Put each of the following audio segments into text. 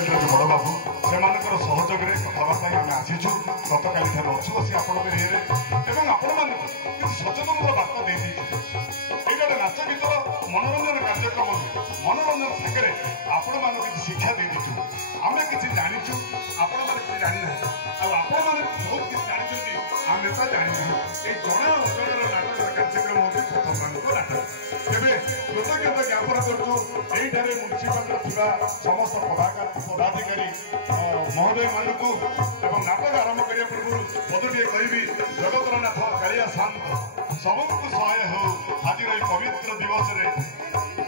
बड़ बाबू से सहयोग में कथबार्ता आम आसीचु गतकाली अच्छु बस आपण आपण मैं सचेतन बार्ता दे ये नाच गीतर मनोरंजन कार्यक्रम मनोरंजन सागर आपण मान किसी शिक्षा दे दीचु आम किसी जाचु आपण मैंने जाना आपण मैंने बहुत किसी जानते आम नेता जाना ये जड़े अंचल नाटक कार्यक्रम हूँ प्रथम नाटक तेज कृतज्ञता ज्ञापन करूँ यही म्यूनिशिपालिटी समस्त पदाधिकारी महोदय मानक नाटक आरंभ करने पूर्व पदटे कहि जगतर नाथ कालिया शांत सबको सहाय हो आज पवित्र दिवस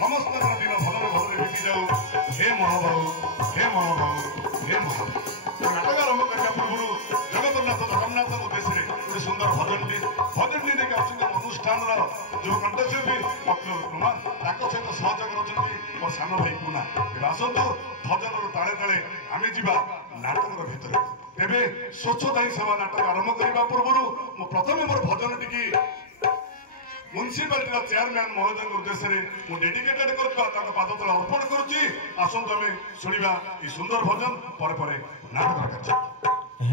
समस्त दिन भलरे भलरे बीती जाऊ हे महाबाबू हे महाबाबू हे महाबाबू नाटक आरंभ करने पूर्व जगतरनाथ जगन्नाथ उद्देश्य गोटे सुंदर भजनटी देखिए अनुष्ठान जो कंठशिल्पी डॉक्टर कुमार सहित सहयोग कर मोर सान भाई कुना आसतु भजन ताले ताले आम जा नाटक भितर तेरे स्वच्छता ही सेवा नाटक आरंभ करने पूर्व प्रथम मोर भजन टी म्यूनिशिपालिटी चेयरमैन महोदय उद्देश्य मुझे डेडिकेटेड कर पाद तले अर्पण करुच्ची आसतु आम शुणा ये सुंदर भजन पर नाटक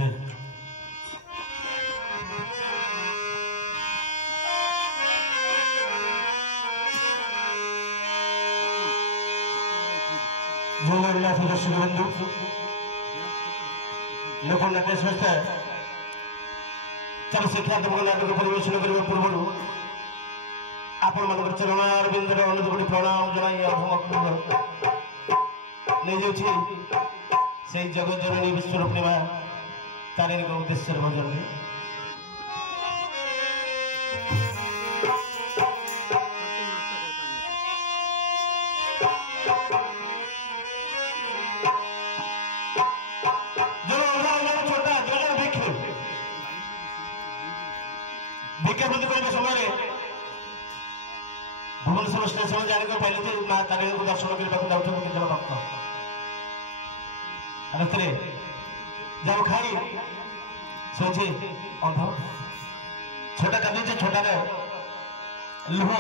कार्य दर्शक बंधु लोकनाट्य संस्था चल शिक्षात्मक नाटक परिवेशन करने पूर्व आपण मान चरण अरविंदर अनुदोटी प्रणाम जनाई से जगत जननी विश्वरूपिणी मां तारिणी उद्देश्य भजन समय भुवनेश्वर स्टेशन जाने पाइले माँ तारिणी को दर्शन करने जाऊँ जन भक्त जाओ खाई सोचे अंध छोटा कांदी छोटा लुह